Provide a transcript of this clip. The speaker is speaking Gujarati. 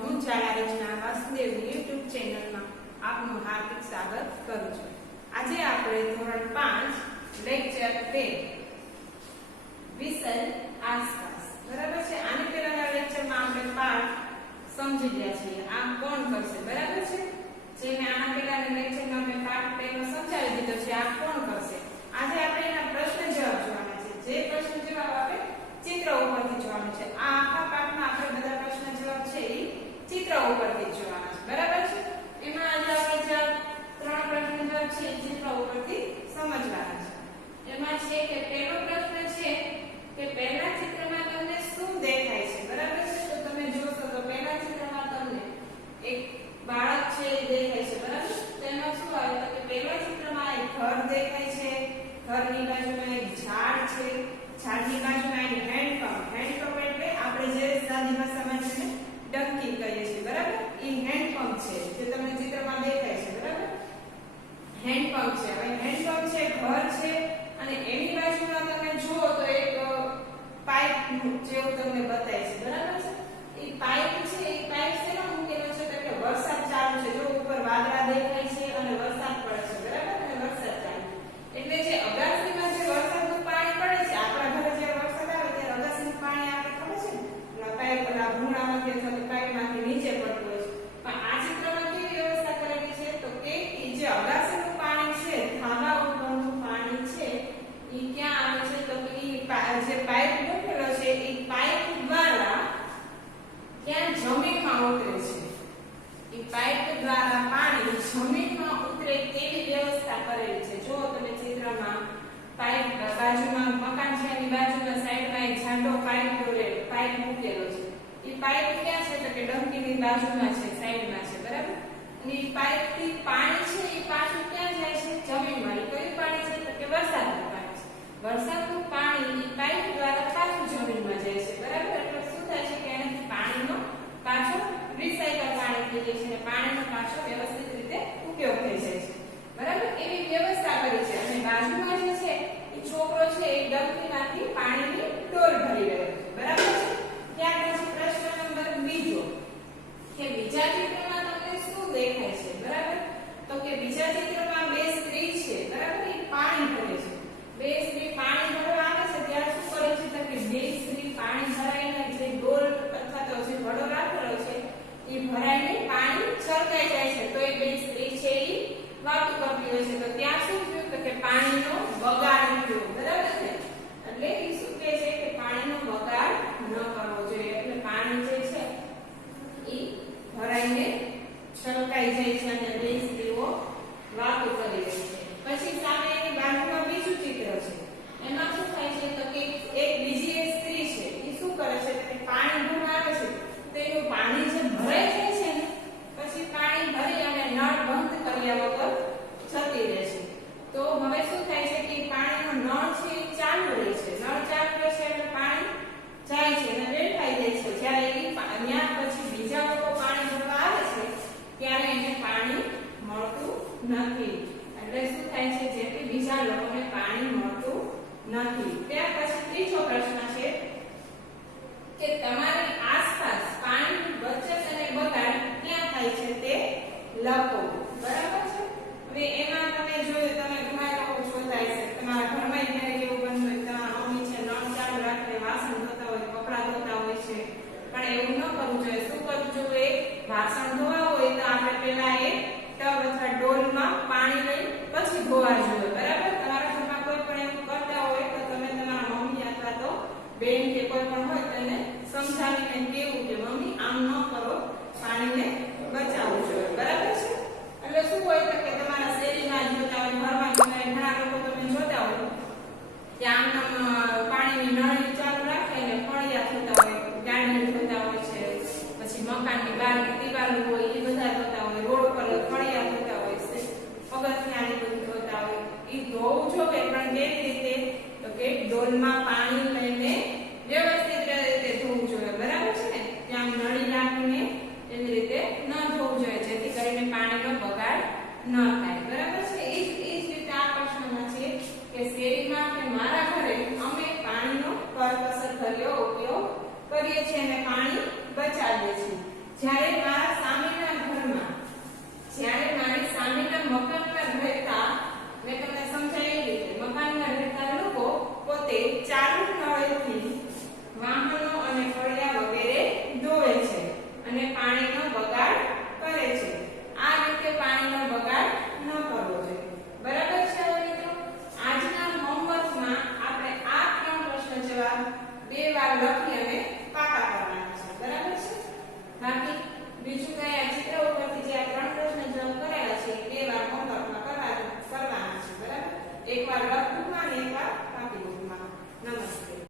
હું શાળા રચના વાસુદેવની યુટ્યુબ ચેનલમાં આપનું હાર્દિક સ્વાગત કરું છું. આજે આપણે ધોરણ 5 લેક્ચર 2 વિષય આસપાસ, બરાબર છે. આની પહેલાના લેક્ચરમાં આપણે પાઠ સમજી ગયા છીએ. આ કોણ કરશે, બરાબર છે. જે મેં આના પહેલાના લેક્ચરમાં મેં પાઠ પહેલો સમજાવી દીધો છે, આ કોણ કરશે. આજે આપણે એના પ્રશ્ન જવાબ જોવાના છે. જે પ્રશ્ન જવાબ આપણે ચિત્ર ઉપરથી જોવાનું છે. આ આખા પાઠમાં આપણે બધા પ્રશ્ન જવાબ છે એ ચિત્ર ઉપરથી જોવાના છે, બરાબર છે. એમાં આજે આપણે જે ત્રણ પ્રશ્ન જવાબ છે એ ચિત્ર ઉપરથી સમજવાના છે. એમાં છે કે પહેલો પ્રશ્ન છે કે પહેલા ચિત્રમાં તમને શું દેખાય છે, બરાબર છે. તો તમે જોશો તો પહેલા ચિત્રમાં તમને એક બાળક છે એ દેખાય છે, બરાબર. તો એમાં શું આવે તો કે પહેલા ચિત્રમાં એક ઘર દેખાય છે, ઘરની બાજુમાં એક ઝાડ છે, ઝાડની બાજુમાં એક હેન્ડપંપ. હેન્ડપંપ એટલે આપણે જે સાદી ભાષામાં છે ડંકી કહીએ છીએ, બરાબર. એ હેન્ડપંપ છે જે તમને ચિત્રમાં દેખાય છે, બરાબર. હેન્ડપંપ છે. હવે હેન્ડપંપ છે, ઘર છે, અને એની બાજુમાં તમે જુઓ તો એક પાઇપ જેવું તમને બતાય છે, બરાબર છે. એ પાઇપ છે, એ પાઇપ શેનો મૂકેલો છે તો કે વરસાદ ચાલુ છે. જો ઉપર વાદળા દેખાય છે અને વરસાદ પડે છે, બરાબર. અને વરસાદ ચાલુ એટલે જે અગાસીમાં જે વરસાદનું પાણી પડે છે, આપણા ઘરે જે વરસાદ આવે ત્યારે અગાસીનું પાણી આપણે ખબર છે ને પાઇપ ના ભૂણામાંથી અથવા પાઇપમાંથી નીચે પડતું હોય છે. પણ આ ચિત્રમાં કેવી વ્યવસ્થા કરેલી છે તો કે જે અગાસીનું પાણી છે, ધાબા ઉપરનું પાણી છે, એ ક્યાં આવે છે તો કે જે પાઇપ મૂકેલો છે એ પાઇપ દ્વારા ક્યાં જમીનમાં ઉતરે છે. એ પાઇપ દ્વારા પાણી જમીનમાં ઉતરે તેવી વ્યવસ્થા કરેલી છે. જો તમે ચિત્રમાં પાઇપ બાજુમાં મકાન છે, એની બાજુમાં સાઈડમાં એક જાડો પાઇપ મૂકેલો છે. એ પાઇપ ક્યાં છે તો કે ડંકીની બાજુમાં છે, સાઈડમાં છે, બરાબર. અને એ પાઇપથી પાણી છે એ પાછું ક્યાં જાય છે, જમીનમાં. એ કયું પાણી છે તો કે વરસાદનું પાણી છે. વરસાદનું પાણી એ પાઇપ દ્વારા પાછું જમીનમાં જાય છે, બરાબર. એટલે શું થાય છે કે એનાથી પાણીનો પાછો રિસાયકલ પાણી થઈ જાય છે અને પાણીનો પાછો વ્યવસ્થિત રીતે ઉપયોગ થઈ જાય છે, બરાબર. એવી વ્યવસ્થા કરી છે. અને બાજુમાં જે છે એ છોકરો છે એ ડંકીમાંથી પાણીની ડોલ ભરી રહ્યો છે, બરાબર છે. ત્યાર પછી પ્રશ્ન નંબર બીજો કે બીજા ચિત્રમાં તમને શું દેખાય છે, બરાબર. તો કે બીજા ચિત્રમાં બે સ્ત્રી છે, બરાબર. એ પાણી ભરે છે. બે સ્ત્રી પાણી ભરવા આવે છે ત્યારે શું કરે છે તો કે બે સ્ત્રી પાણી ભરાઈને જે ડોલ અથવા તો જે ઘડો રાખેલો છે એ ભરાઈને પાણી છલકાઈ જાય છે. તો એ બે સ્ત્રી છે એ વાતો કરતી હોય છે. તો ત્યાં શું થયું તો કે પાણીનો બગાડ થયો, બરાબર છે. એટલે એ શું કહે છે કે પાણીનો બગાડ ન કરવો જોઈએ. એટલે પાણી જે છે એ ભરાઈને છલકાઈ જાય છે અને બે સ્ત્રીઓ વાતો કરી રહી છે. પછી સામે એની બાજુમાં બીજું ચિત્ર છે. એમાં શું થાય છે તો કે એક બીજી એક સ્ત્રી છે એ શું કરે છે કે પાણી ભરવા આવે છે તો એનું પાણી જે ભરાઈ જાય છે ને પછી પાણી ભરી અને નળ બંધ કર્યા વગર જતી રહે છે. તો હવે શું થાય છે કે પાણીનો નળ છે એ ચાલુ રહે છે. નળ ચાલુ રહે છે એટલે પાણી જાય છે અને વેડફાઈ જાય છે. જ્યારે એ ત્યાં પછી બીજા લોકો પાણી ભરવા આવે છે ત્યારે એને પાણી મળતું નથી. એટલે શું થાય છે જેથી બીજા લોકોને પાણી મળતું નથી. ત્યાર પછી ત્રીજો પ્રશ્ન છે કે તમારી આસપાસ પાણીની બચત અને બગાડ ક્યાં થાય છે તે લખો, બરાબર છે. હવે એમાં તમે જોયું, તમે ઘણા લોકો જોતા હશે, તમારા ઘરમાં ક્યારેક એવું બનતું હોય તમારા મમ્મી છે નળ ચાલુ રાખીને વાસણ ધોતા હોય, કપડાં ધોતા હોય છે. પણ એવું ન કરવું જોઈએ. શું કરવું જોઈએ? વાસણ ધોવા હોય તો આપણે પહેલા એ ટબ અથવા ડોલમાં પાણી લઈ પછી ધોવા જોઈએ, બરાબર. તમારા ઘરમાં કોઈ પણ એવું કરતા હોય તો તમે તમારા મમ્મી અથવા તો બેન કે કોઈ પણ હોય તેને સમજાવીને કેવું કે મમ્મી આમ ન કરો, પાણીને બચાવવું જોઈએ, બરાબર છે. એટલે શું હોય તો કે તમારા શેરીમાં જોતા હોય, ઘરમાં જોતા હોય, ઘણા લોકો તમે જોતા હોય કે આમ પાણીની નળી ચાલુ રાખે અને ફળિયા થતા હોય, ગાડી થતા હોય છે, પછી મકાનની બહારની દિવાલો હોય એ બધા થતા હોય, રોડ પર ફળિયા થતા હોય છે, પગથિયાની બધું થતા હોય. એ ધોવું જોઈએ પણ કેવી રીતે તો કે ડોલમાં પાણી લઈને વ્યવસ્થિત રીતે ધોવું જોઈએ, બરાબર છે ને. ત્યાં નળી રાખીને એવી રીતે ન ધોવું જોઈએ જેથી કરીને પાણીનો બગાડ ન થાય, બરાબર છે. એ જ રીતે આ પ્રશ્નમાં છે કે શેરીમાં કે મારા ઘરે અમે પાણીનો કરકસર ભર્યો ઉપયોગ કરીએ છીએ અને જ્યારે આ